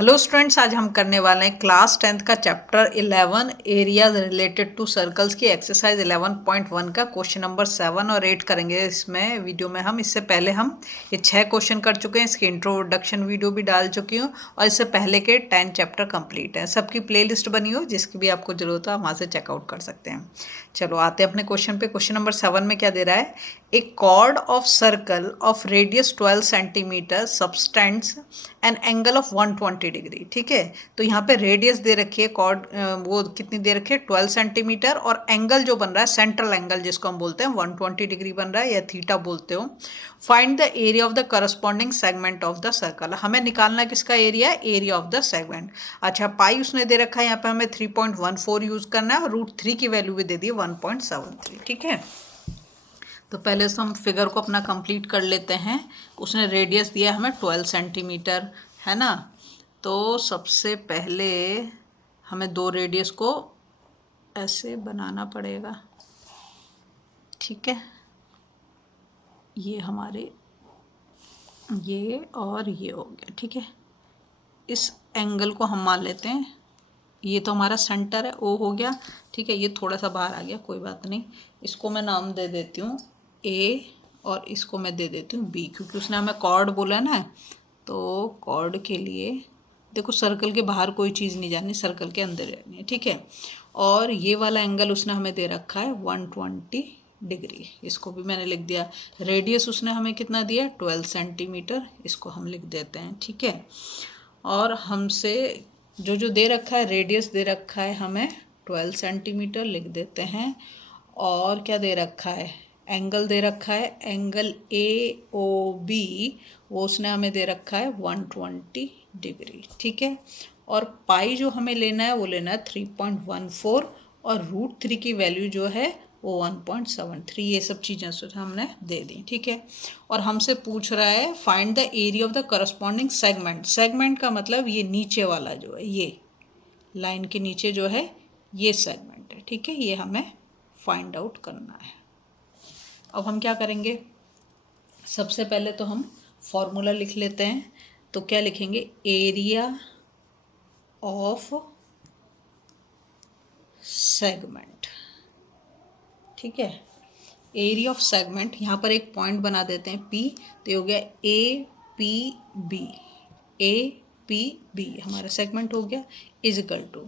Hello students, आज हम करने वाले हैं क्लास 10th का chapter 11 areas related to circles की एक्सरसाइज 11.1 का क्वेश्चन नंबर 7 और 8 करेंगे इसमें वीडियो में। हम इससे पहले हम ये 6 क्वेश्चन कर चुके हैं, इसकी इंट्रोडक्शन वीडियो भी डाल चुकी हूँ और इससे पहले के 10 चैप्टर कंप्लीट है। सबकी प्लेलिस्ट बनी हो, जिसकी भी आपको जरूरत हो वहाँ से चेकआउट कर सकते हैं। चलो आते हैं अपने क्वेश्चन पे। क्वेश्चन नंबर 7 में क्या दे रहा है, a chord of circle of radius 12 centimetre subtends an angle of 120 degree. ठीक है, तो यहाँ पे रेडियस दे रखी है, कॉर्ड वो कितनी दे रखी है 12 सेंटीमीटर, और एंगल जो बन रहा है सेंट्रल एंगल जिसको हम बोलते हैं 120 डिग्री बन रहा है, या थीटा बोलते हो। Find the area of the corresponding segment of the circle. हमें निकालना किसका एरिया है, एरिया ऑफ द सेगमेंट। अच्छा, पाई उसने दे रखा है, यहाँ पे हमें 3.14 यूज करना है और √3 की वैल्यू भी दे दी 1.73। ठीक है, तो पहले से हम फिगर को अपना कंप्लीट कर लेते हैं। उसने रेडियस दिया हमें 12 सेंटीमीटर, है ना। तो सबसे पहले हमें दो रेडियस को ऐसे बनाना पड़ेगा। ठीक है, ये हमारे ये और ये हो गया। ठीक है, इस एंगल को हम मान लेते हैं, ये तो हमारा सेंटर है, ओ हो गया। ठीक है, ये थोड़ा सा बाहर आ गया, कोई बात नहीं। इसको मैं नाम दे देती हूँ ए और इसको मैं दे देती हूँ बी, क्योंकि उसने हमें कॉर्ड बोला है ना। तो कॉर्ड के लिए देखो, सर्कल के बाहर कोई चीज़ नहीं जानी, सर्कल के अंदर रहनी है। ठीक है, और ये वाला एंगल उसने हमें दे रखा है 120 डिग्री, इसको भी मैंने लिख दिया। रेडियस उसने हमें कितना दिया, 12 सेंटीमीटर, इसको हम लिख देते हैं। ठीक है, और हमसे जो जो दे रखा है, रेडियस दे रखा है हमें 12 सेंटीमीटर, लिख देते हैं। और क्या दे रखा है, एंगल दे रखा है, एंगल ए ओ बी, वो उसने हमें दे रखा है 120 डिग्री। ठीक है, और पाई जो हमें लेना है वो लेना है 3.14, और √3 की वैल्यू जो है वो 1.73। ये सब चीज़ें हमने दे दी। ठीक है, और हमसे पूछ रहा है find the area of the corresponding segment. Segment का मतलब ये नीचे वाला जो है, ये लाइन के नीचे जो है ये सेगमेंट है। ठीक है, ये हमें फाइंड आउट करना है। अब हम क्या करेंगे, सबसे पहले तो हम फॉर्मूला लिख लेते हैं। तो क्या लिखेंगे, एरिया ऑफ सेगमेंट। ठीक है, एरिया ऑफ सेगमेंट, यहाँ पर एक पॉइंट बना देते हैं पी, तो ये हो गया A P B. A P B हमारा सेगमेंट हो गया, इजिकल टू,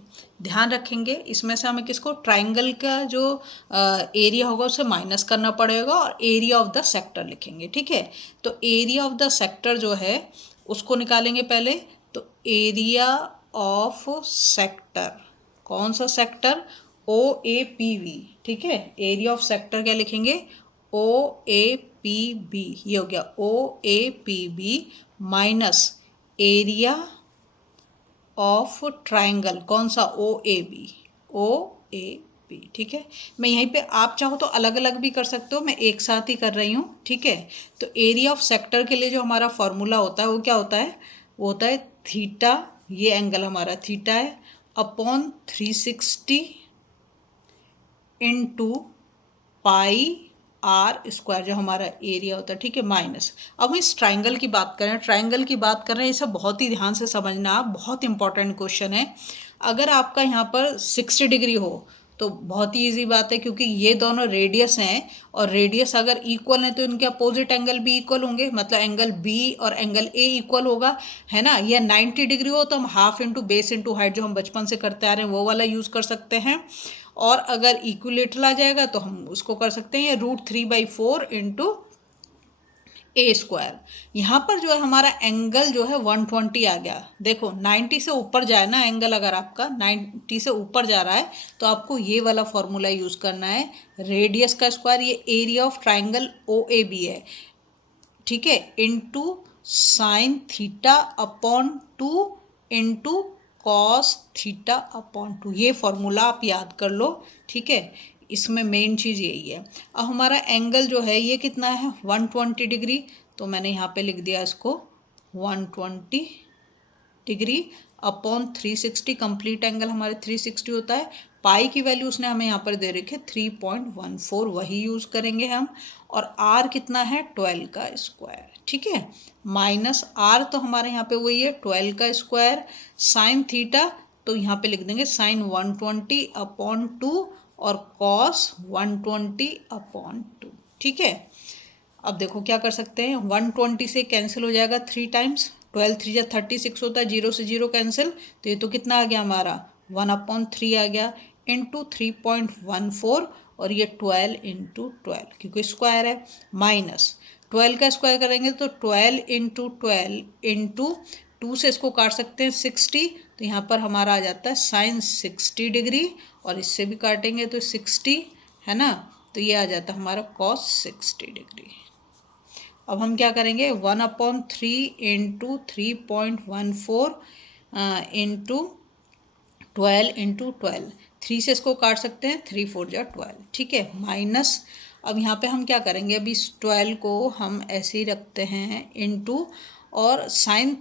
ध्यान रखेंगे इसमें से हमें किसको, ट्राइंगल का जो एरिया होगा उसे माइनस करना पड़ेगा और एरिया ऑफ द सेक्टर लिखेंगे। ठीक है, तो एरिया ऑफ द सेक्टर जो है उसको निकालेंगे पहले। तो एरिया ऑफ सेक्टर, कौन सा sector, O A P V. ठीक है, एरिया ऑफ सेक्टर क्या लिखेंगे, ओ ए पी बी, ये हो गया O A P B minus area of triangle, कौन सा, ओ A B, O A B. ठीक है, मैं यहीं पे, आप चाहो तो अलग अलग भी कर सकते हो, मैं एक साथ ही कर रही हूँ। ठीक है, तो एरिया ऑफ सेक्टर के लिए जो हमारा फॉर्मूला होता है वो क्या होता है, वो होता है थीटा, ये एंगल हमारा थीटा है, upon 360 into pi R square, जो हमारा एरिया होता है। ठीक है, माइनस, अब हम इस ट्राइंगल की बात करें, ट्राइंगल की बात कर रहे हैं, इसे बहुत ही ध्यान से समझना, आप, बहुत इंपॉर्टेंट क्वेश्चन है। अगर आपका यहाँ पर 60 डिग्री हो तो बहुत ही इजी बात है, क्योंकि ये दोनों रेडियस हैं, और रेडियस अगर इक्वल है तो इनके अपोजिट एंगल भी इक्वल होंगे, मतलब एंगल बी और एंगल ए इक्वल होगा, है ना। या 90 डिग्री हो तो हम half into base into height, जो हम बचपन से करते आ रहे हैं वो वाला यूज़ कर सकते हैं। और अगर इक्विलेटरल आ जाएगा तो हम उसको कर सकते हैं, ये √3/4 इंटू ए स्क्वायर। यहाँ पर जो है हमारा एंगल जो है 120 आ गया। देखो 90 से ऊपर जाए ना एंगल, अगर आपका 90 से ऊपर जा रहा है तो आपको ये वाला फॉर्मूला यूज़ करना है, रेडियस का स्क्वायर, ये area of triangle O A B है। ठीक है, into sine theta upon 2 into cos theta upon 2, ये फॉर्मूला आप याद कर लो। ठीक है, इसमें मेन चीज़ यही है। अब हमारा एंगल जो है ये कितना है, 120 डिग्री, तो मैंने यहाँ पे लिख दिया इसको 120 डिग्री अपॉन 360, कंप्लीट एंगल हमारे 360 होता है, पाई की वैल्यू उसने हमें यहाँ पर दे रखी है 3.14, वही यूज़ करेंगे हम। और आर कितना है 12 का स्क्वायर, ठीक है। माइनस आर तो हमारे यहाँ पे वही है 12 का स्क्वायर। साइन थीटा तो यहाँ पे लिख देंगे साइन 120/2 और कॉस 120/2, ठीक है। अब देखो क्या कर सकते हैं, 120 से कैंसिल हो जाएगा 3 टाइम्स, 12 3 जा 36 होता है, 0 से 0 कैंसिल, तो ये तो कितना आ गया हमारा 1/3 आ गया, इंटू 3.14 और ये 12 इंटू 12 क्योंकि स्क्वायर है, माइनस 12 का स्क्वायर करेंगे तो 12 इंटू 12 इंटू 2 से इसको काट सकते हैं 60, तो यहाँ पर हमारा आ जाता है साइन 60 डिग्री, और इससे भी काटेंगे तो 60 है ना, तो ये आ जाता है हमारा कॉस 60 डिग्री। अब हम क्या करेंगे 1/3 इंटू 3.14 इंटू 12 इंटू 12, 3 से इसको काट सकते हैं, 3 4 जा 12, ठीक है, माइनस। अब यहाँ पे हम क्या करेंगे, अभी इस 12 को हम ऐसे ही रखते हैं इंटू, और साइन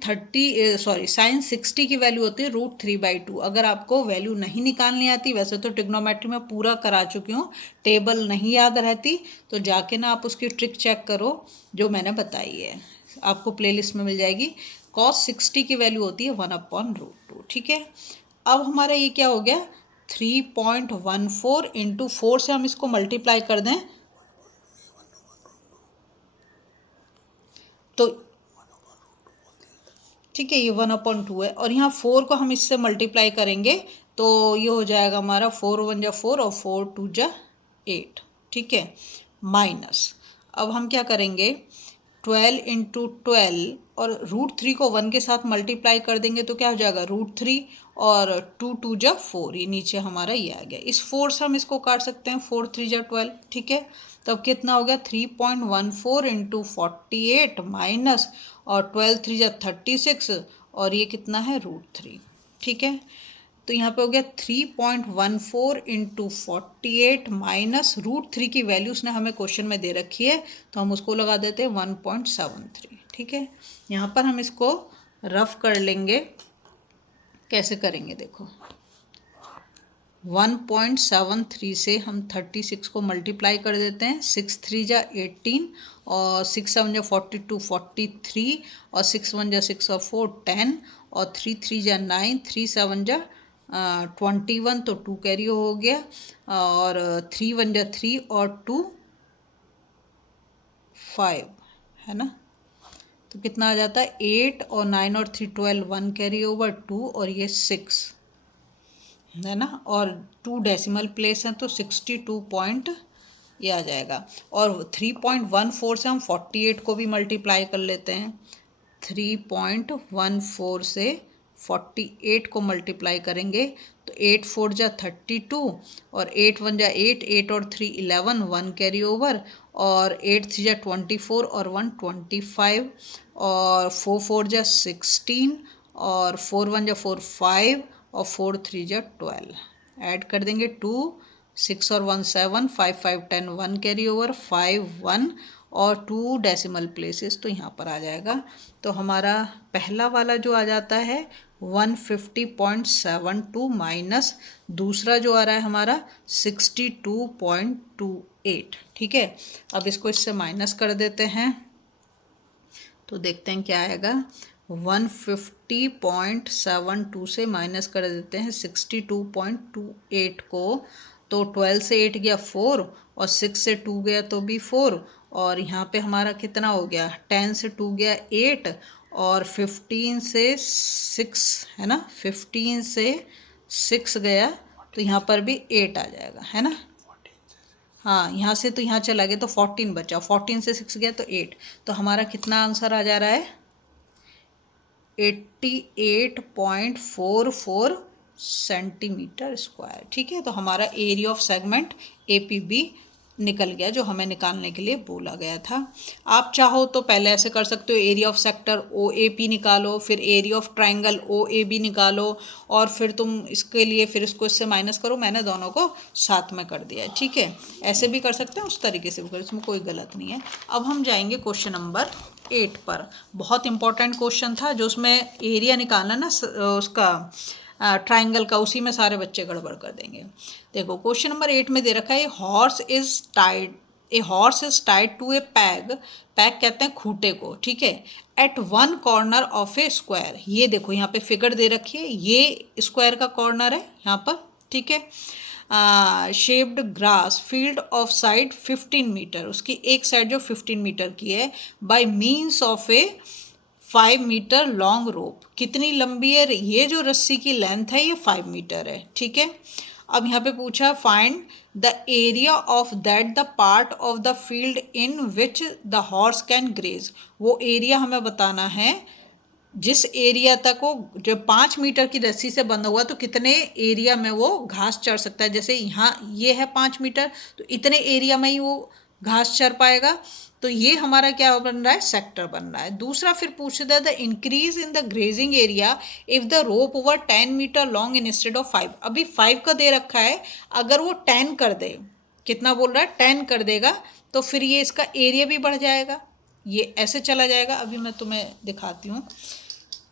60 की वैल्यू होती है √3/2। अगर आपको वैल्यू नहीं निकालनी आती, वैसे तो ट्रिग्नोमेट्री में पूरा करा चुकी हूँ, टेबल नहीं याद रहती तो जाके ना आप उसकी ट्रिक चेक करो जो मैंने बताई है, आपको प्लेलिस्ट में मिल जाएगी। cos 60 की वैल्यू होती है 1/√2, ठीक है। अब हमारा ये क्या हो गया 3.14 इंटू 4 से हम इसको मल्टीप्लाई कर दें तो ठीक है, ये 1/2 है, और यहाँ 4 को हम इससे मल्टीप्लाई करेंगे तो ये हो जाएगा हमारा 4 1 जा 4 और 4 2 जा 8, ठीक है, माइनस। अब हम क्या करेंगे 12 इंटू 12 और √3 को 1 के साथ मल्टीप्लाई कर देंगे तो क्या हो जाएगा √3 और 2 2 जा 4, ये नीचे हमारा ये आ गया। इस 4 से हम इसको काट सकते हैं, 4 3 जा 12, ठीक है। तब कितना हो गया 3.14 इंटू 48 माइनस और 12 3 जा 36 और ये कितना है √3, ठीक है। तो यहाँ पे हो गया 3.14 इंटू 48 माइनस √3 की वैल्यू उसने हमें क्वेश्चन में दे रखी है तो हम उसको लगा देते हैं 1.73, ठीक है। यहाँ पर हम इसको रफ कर लेंगे, कैसे करेंगे देखो 1.73 से हम 36 को मल्टीप्लाई कर देते हैं, 6 3 जा 18 और 6 7 जा 42 43 और 6 1 जा 6 और 4 10 और 3 3 जा 9 3 7 जा 21 तो 2 कैरी हो गया और 3 1 जा 3 और 2 5 है ना, तो कितना आ जाता है 8 और 9 और 3 12 1 कैरी ओवर 2 और ये 6 है ना, और 2 डेसिमल प्लेस हैं तो 62 पॉइंट ये आ जाएगा। और 3.14 से हम 48 को भी मल्टीप्लाई कर लेते हैं, 3.14 से 48 को मल्टीप्लाई करेंगे तो 8 4 जा 32 और 8 1 जा 8 8 और 3 11 1 कैरी ओवर और 8 3 जा 24 और 1 25 और 4 4 जा 16 और 4 1 जा 4 5 और 4 3 जा 12, ऐड कर देंगे 2 6 और 1 7 5 5 10 1 कैरी ओवर 5 1 और 2 डेसिमल प्लेसेस तो यहाँ पर आ जाएगा। तो हमारा पहला वाला जो आ जाता है 150.72 माइनस दूसरा जो आ रहा है हमारा 62.28, ठीक है। अब इसको इससे माइनस कर देते हैं तो देखते हैं क्या आएगा, 150.72 से माइनस कर देते हैं 62.28 को, तो 12 से 8 गया 4 और 6 से 2 गया तो भी 4 और यहाँ पे हमारा कितना हो गया 10 से 2 गया 8 और 15 से 6 है ना, 15 से 6 गया तो यहाँ पर भी 8 आ जाएगा है ना, हाँ यहाँ से तो यहाँ चला गया तो 14 बचा, 14 से 6 गया तो 8, तो हमारा कितना आंसर आ जा रहा है 88.44 सेंटीमीटर स्क्वायर, ठीक है। तो हमारा एरिया ऑफ सेगमेंट APB निकल गया जो हमें निकालने के लिए बोला गया था। आप चाहो तो पहले ऐसे कर सकते हो, एरिया ऑफ सेक्टर OAP निकालो, फिर एरिया ऑफ ट्राइंगल OAB निकालो और फिर तुम इसके लिए फिर इसको इससे माइनस करो, मैंने दोनों को साथ में कर दिया है, ठीक है। ऐसे भी कर सकते हैं, उस तरीके से भी कर, इसमें कोई गलत नहीं है। अब हम जाएंगे क्वेश्चन नंबर 8 पर। बहुत इंपॉर्टेंट क्वेश्चन था जो उसमें एरिया निकालना ना उसका ट्राइंगल का, उसी में सारे बच्चे गड़बड़ कर देंगे। देखो क्वेश्चन नंबर 8 में दे रखा है a horse is tied to a peg, peg कहते हैं खूंटे को, ठीक है, at one corner of a square. ये देखो यहाँ पे फिगर दे रखी है, ये स्क्वायर का कॉर्नर है यहाँ पर, ठीक है। Shaped grass field of side 15 metre, उसकी एक साइड जो 15 मीटर की है, by means of a 5 metre long rope. कितनी लंबी है ये जो रस्सी की लेंथ है, ये 5 मीटर है, ठीक है। अब यहाँ पे पूछा find the area of that the part of the field in which the horse can graze. वो एरिया हमें बताना है जिस एरिया तक वो, जो 5 मीटर की रस्सी से बंधा हुआ, तो कितने एरिया में वो घास चर सकता है। जैसे यहाँ ये है 5 मीटर, तो इतने एरिया में ही वो घास चर पाएगा। तो ये हमारा क्या बन रहा है, सेक्टर बन रहा है। दूसरा फिर पूछता है the increase in the grazing area if the rope over 10 metre long instead of 5। अभी 5 का दे रखा है, अगर वो 10 कर दे, कितना बोल रहा है, 10 कर देगा, तो फिर ये इसका एरिया भी बढ़ जाएगा, ये ऐसे चला जाएगा। अभी मैं तुम्हें दिखाती हूँ,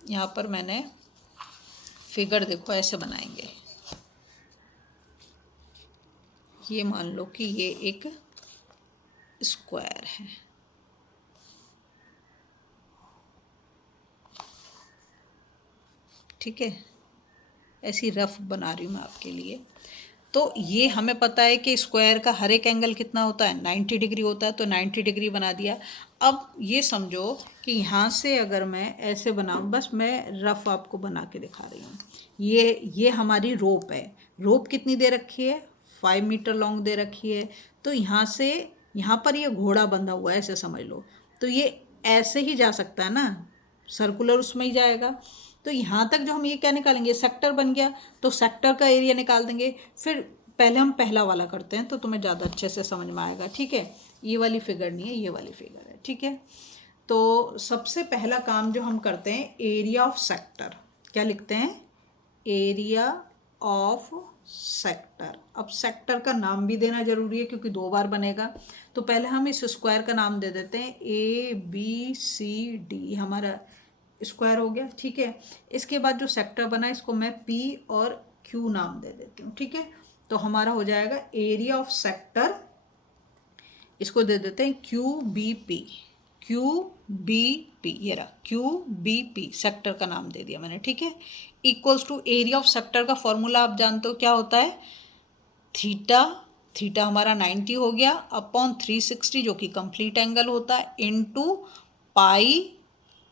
यहाँ पर मैंने फिगर देखो ऐसे बनाएंगे। ये मान लो कि ये एक स्क्वायर है, ठीक है, ऐसी रफ बना रही हूँ मैं आपके लिए। तो ये हमें पता है कि स्क्वायर का हर एक एंगल कितना होता है, 90 डिग्री होता है, तो 90 डिग्री बना दिया। अब ये समझो कि यहाँ से अगर मैं ऐसे बनाऊँ, बस मैं रफ आपको बना के दिखा रही हूँ। ये हमारी रोप है, रोप कितनी दे रखी है, 5 मीटर लॉन्ग दे रखी है। तो यहाँ से यहाँ पर ये घोड़ा बंधा हुआ है, ऐसे समझ लो, तो ये ऐसे ही जा सकता है ना, सर्कुलर उसमें ही जाएगा। तो यहाँ तक जो हम ये क्या निकालेंगे, सेक्टर बन गया, तो सेक्टर का एरिया निकाल देंगे। फिर पहले हम पहला वाला करते हैं, तो तुम्हें ज़्यादा अच्छे से समझ में आएगा, ठीक है। ये वाली फिगर नहीं है, ये वाली फिगर है, ठीक है। तो सबसे पहला काम जो हम करते हैं, एरिया ऑफ सेक्टर, क्या लिखते हैं, एरिया ऑफ सेक्टर। अब सेक्टर का नाम भी देना जरूरी है क्योंकि 2 बार बनेगा। तो पहले हम इस स्क्वायर का नाम दे देते हैं ABCD, हमारा स्क्वायर हो गया, ठीक है। इसके बाद जो सेक्टर बना, इसको मैं P और Q नाम दे देती हूँ, ठीक है। तो हमारा हो जाएगा एरिया ऑफ सेक्टर, इसको दे देते हैं QBP, QBP, ये रहा QBP, सेक्टर का नाम दे दिया मैंने, ठीक है। Equals to area of sector का फॉर्मूला आप जानते हो क्या होता है, थीटा हमारा 90 हो गया, अपॉन 360 जो कि कंप्लीट एंगल होता है, इनटू पाई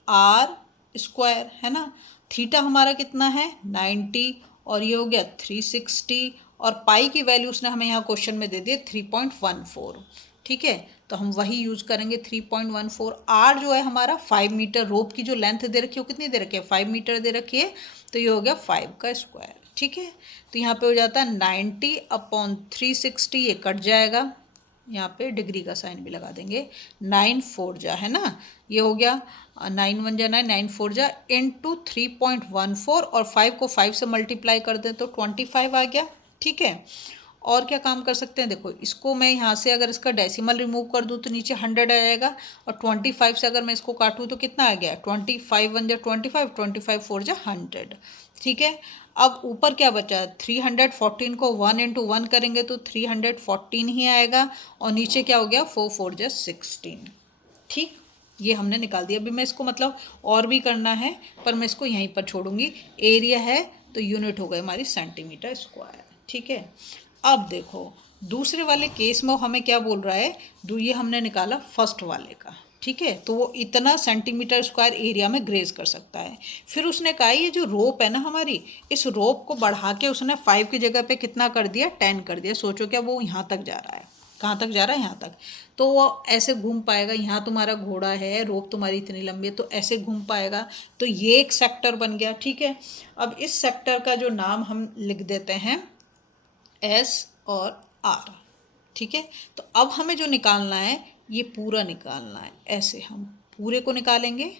R स्क्वायर, है ना। थीटा हमारा कितना है, 90, और ये हो गया 360, और पाई की वैल्यू उसने हमें यहाँ क्वेश्चन में दे दिए 3.14, ठीक है। तो हम वही यूज़ करेंगे 3.14। आर जो है हमारा 5 मीटर, रोप की जो लेंथ दे रखी है वो कितनी दे रखी है, 5 मीटर दे रखी है, तो ये हो गया 5 का स्क्वायर, ठीक है। तो यहाँ पे हो जाता है 90 अपॉन 360, ये कट जाएगा, यहाँ पे डिग्री का साइन भी लगा देंगे, 9 4 जा, है ना, ये हो गया 9 1 जा 9, 9 4 जा, इनटू 3.14, और 5 को 5 से मल्टीप्लाई कर दें तो 25 आ गया, ठीक है। और क्या काम कर सकते हैं, देखो इसको मैं यहाँ से अगर इसका डेसिमल रिमूव कर दूँ तो नीचे 100 आ जाएगा, और 25 से अगर मैं इसको काटूँ तो कितना आ गया, 25 1 जा 25, 25 4 जा 100, ठीक है। अब ऊपर क्या बचा, 314 को 1 इंटू 1 करेंगे तो 314 ही आएगा, और नीचे क्या हो गया, 4 4 जा 16, ठीक। ये हमने निकाल दिया। अभी मैं इसको मतलब और भी करना है, पर मैं इसको यहीं पर छोड़ूंगी। एरिया है तो यूनिट हो गई हमारी सेंटीमीटर स्क्वायर, ठीक है। अब देखो दूसरे वाले केस में हमें क्या बोल रहा है, ये हमने निकाला फर्स्ट वाले का, ठीक है। तो वो इतना सेंटीमीटर स्क्वायर एरिया में ग्रेज कर सकता है। फिर उसने कहा ये जो रोप है ना हमारी, इस रोप को बढ़ा के उसने 5 की जगह पे कितना कर दिया, 10 कर दिया। सोचो क्या वो यहाँ तक जा रहा है, कहाँ तक जा रहा है, यहाँ तक। तो वो ऐसे घूम पाएगा, यहाँ तुम्हारा घोड़ा है, रोप तुम्हारी इतनी लंबी है, तो ऐसे घूम पाएगा। तो ये एक सेक्टर बन गया, ठीक है। अब इस सेक्टर का जो नाम हम लिख देते हैं S और R, ठीक है। तो अब हमें जो निकालना है ये पूरा निकालना है, ऐसे हम पूरे को निकालेंगे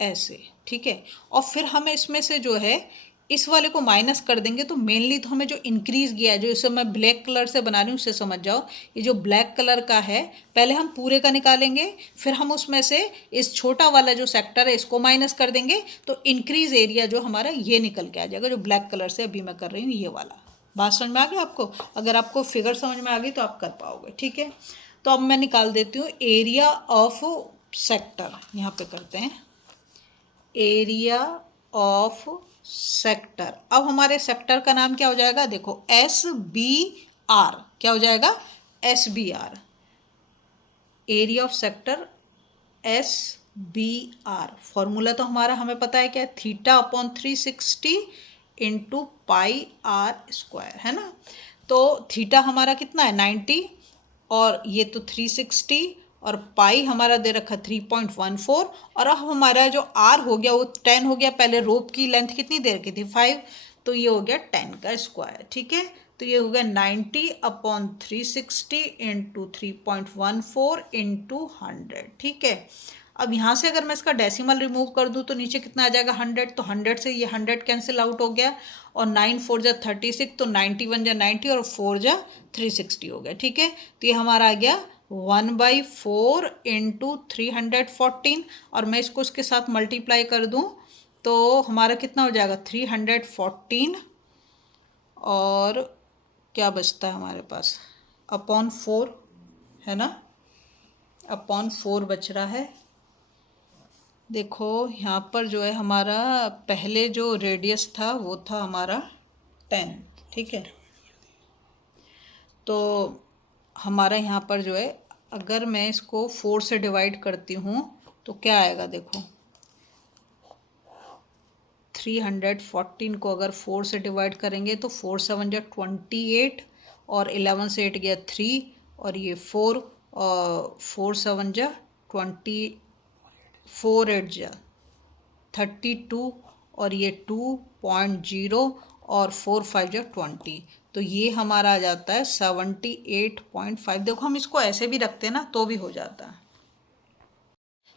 ऐसे, ठीक है। और फिर हमें इसमें से जो है इस वाले को माइनस कर देंगे तो मेनली तो हमें जो इंक्रीज गया है, जो इसे मैं ब्लैक कलर से बना रही हूँ, उससे समझ जाओ, ये जो ब्लैक कलर का है पहले हम पूरे का निकालेंगे, फिर हम उसमें से इस छोटा वाला जो सेक्टर है इसको माइनस कर देंगे, तो इंक्रीज एरिया जो हमारा ये निकल के आ जाएगा, जो ब्लैक कलर से अभी मैं कर रही हूँ ये वाला। बात समझ में आ गई आपको? अगर आपको फिगर समझ में आ गई तो आप कर पाओगे, ठीक है। तो अब मैं निकाल देती हूँ एरिया ऑफ सेक्टर, यहाँ पे करते हैं एरिया ऑफ सेक्टर। अब हमारे सेक्टर का नाम क्या हो जाएगा? देखो SBR, क्या हो जाएगा? SBR, area of sector SBR। Formula तो हमारा हमें पता है क्या, θ/360 इंटू πr², है ना। तो थीटा हमारा कितना है 90, और ये तो 360, और पाई हमारा दे रखा 3.14, और अब हमारा जो आर हो गया वो 10 हो गया। पहले रोप की लेंथ कितनी दे रखी थी 5, तो ये हो गया 10 का स्क्वायर, ठीक है। तो ये हो गया 90/360 इंटू 3.14 इंटू 100, ठीक है। अब यहाँ से अगर मैं इसका डेसिमल रिमूव कर दूँ तो नीचे कितना आ जाएगा 100, तो 100 से ये 100 कैंसिल आउट हो गया, और 9 4 जा 36, तो 91 जा 90, और 4 जा 360 हो गया, ठीक है। तो ये हमारा आ गया 1/4 इंटू 314, और मैं इसको इसके साथ मल्टीप्लाई कर दूँ तो हमारा कितना हो जाएगा 314, और क्या बचता है हमारे पास अपॉन 4, है ना, अपॉन 4 बच रहा है। देखो यहाँ पर जो है हमारा पहले जो रेडियस था वो था हमारा 10, ठीक है। तो हमारा यहाँ पर जो है अगर मैं इसको 4 से डिवाइड करती हूँ तो क्या आएगा, देखो 314 को अगर 4 से डिवाइड करेंगे तो 4 7 जा 28, और 11 से 8 गया 3, और ये 4, और 4 7 जा 20, 4 8 जा 32, और ये 2.0, और 4 5 जा 20, तो ये हमारा आ जाता है 78.5। देखो हम इसको ऐसे भी रखते हैं ना तो भी हो जाता है।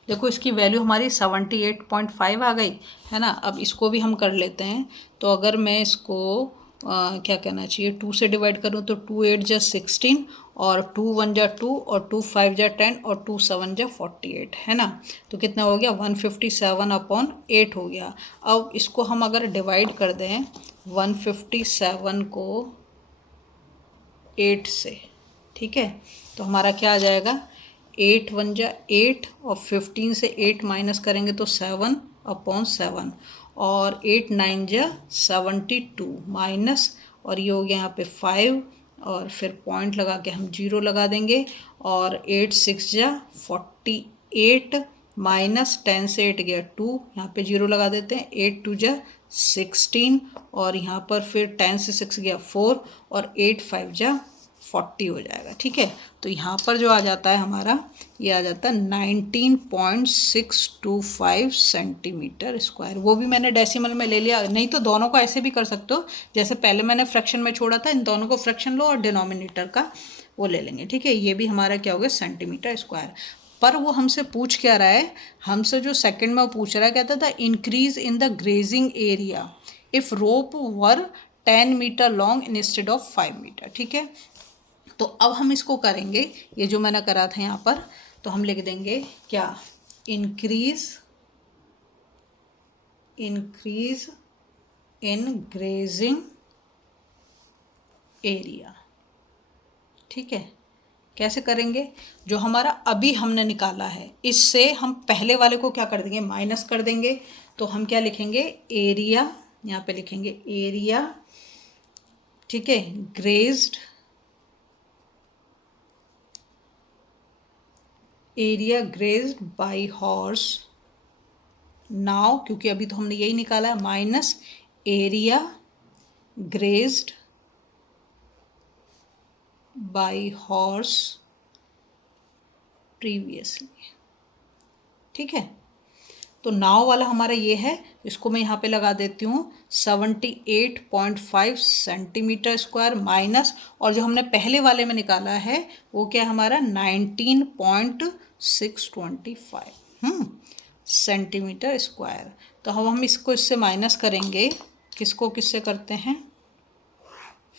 देखो इसकी वैल्यू हमारी 78.5 आ गई, है ना। अब इसको भी हम कर लेते हैं। तो अगर मैं इसको क्या कहना चाहिए 2 से डिवाइड करूँ तो 2 8 जा 16, और 2 1 जा 2, और 2 5 जा 10, और 2 7 जा 48, है ना। तो कितना हो गया 157/8 हो गया। अब इसको हम अगर डिवाइड कर दें 157 को 8 से, ठीक है, तो हमारा क्या आ जाएगा 8 1 जा 8, और 15 से 8 माइनस करेंगे तो 7/7, और 8 9 जा 72 माइनस, और ये हो गया यहाँ पे 5, और फिर पॉइंट लगा के हम 0 लगा देंगे, और 8 6 जा 48 माइनस 10 से 8 गया 2, यहाँ पे 0 लगा देते हैं, 8 2 जा 16, और यहाँ पर फिर 10 से 6 गया 4, और 8 5 जा 40 हो जाएगा, ठीक है। तो यहाँ पर जो आ जाता है हमारा, ये आ जाता है 19.625 सेंटीमीटर स्क्वायर। वो भी मैंने डेसिमल में ले लिया, नहीं तो दोनों को ऐसे भी कर सकते हो, जैसे पहले मैंने फ्रैक्शन में छोड़ा था, इन दोनों को फ्रैक्शन लो और डिनोमिनेटर का वो ले लेंगे, ठीक है। ये भी हमारा क्या हो गया सेंटीमीटर स्क्वायर। पर वो हमसे पूछ क्या रहा है, हमसे जो सेकंड में पूछ रहा है, कहता था increase in the grazing area if rope were 10 metre long instead of 5 metre, ठीक है। तो अब हम इसको करेंगे, ये जो मैंने करा था यहाँ पर, तो हम लिख देंगे क्या, इंक्रीज इन ग्रेजिंग एरिया, ठीक है। कैसे करेंगे, जो हमारा अभी हमने निकाला है इससे हम पहले वाले को क्या कर देंगे माइनस कर देंगे। तो हम क्या लिखेंगे एरिया, यहाँ पे लिखेंगे एरिया, ठीक है, grazed area grazed bye horse now, क्योंकि अभी तो हमने यही निकाला है, minus area grazed bye horse previously, ठीक है। तो नाव वाला हमारा ये है, इसको मैं यहाँ पे लगा देती हूँ 78.5 सेंटीमीटर स्क्वायर माइनस, और जो हमने पहले वाले में निकाला है वो क्या है हमारा 19.625 सेंटीमीटर स्क्वायर। तो हम इसको इससे माइनस करेंगे किसको किससे करते हैं,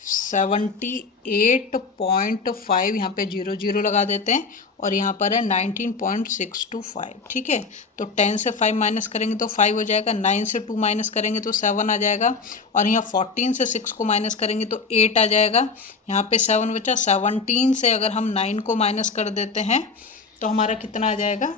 78.5 यहाँ पे 0 लगा देते हैं और यहाँ पर है 19.625, ठीक है। तो 10 से 5 माइनस करेंगे तो 5 हो जाएगा, 9 से 2 माइनस करेंगे तो 7 आ जाएगा और यहाँ 14 से 6 को माइनस करेंगे तो 8 आ जाएगा। यहाँ पे 7 बचा, 17 से अगर हम 9 को माइनस कर देते हैं तो हमारा कितना आ जाएगा,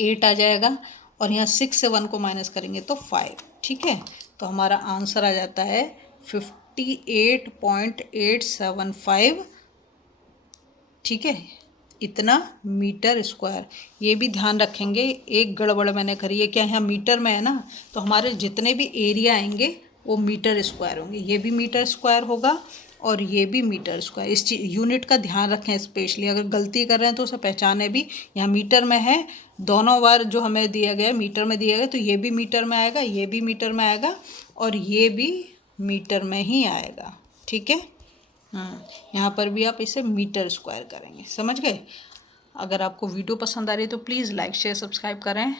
8 आ जाएगा और यहाँ 6 से 1 को माइनस करेंगे तो 5, ठीक है। तो हमारा आंसर आ जाता है 58.875, ठीक है, इतना मीटर स्क्वायर। ये भी ध्यान रखेंगे, एक गड़बड़ मैंने करी है, क्या यहाँ मीटर में है ना, तो हमारे जितने भी एरिया आएंगे वो मीटर स्क्वायर होंगे, ये भी मीटर स्क्वायर होगा और ये भी मीटर स्क्वायर। इस चीज यूनिट का ध्यान रखें, स्पेशली अगर गलती कर रहे हैं तो उसे पहचाने भी, यहाँ मीटर में है, दोनों बार जो हमें दिया गया मीटर में दिया गया, तो ये भी मीटर में आएगा, ये भी मीटर में आएगा और ये भी मीटर में ही आएगा, ठीक है। यहाँ पर भी आप इसे मीटर स्क्वायर करेंगे, समझ गए। अगर आपको वीडियो पसंद आ रही है तो प्लीज़ लाइक शेयर सब्सक्राइब करें।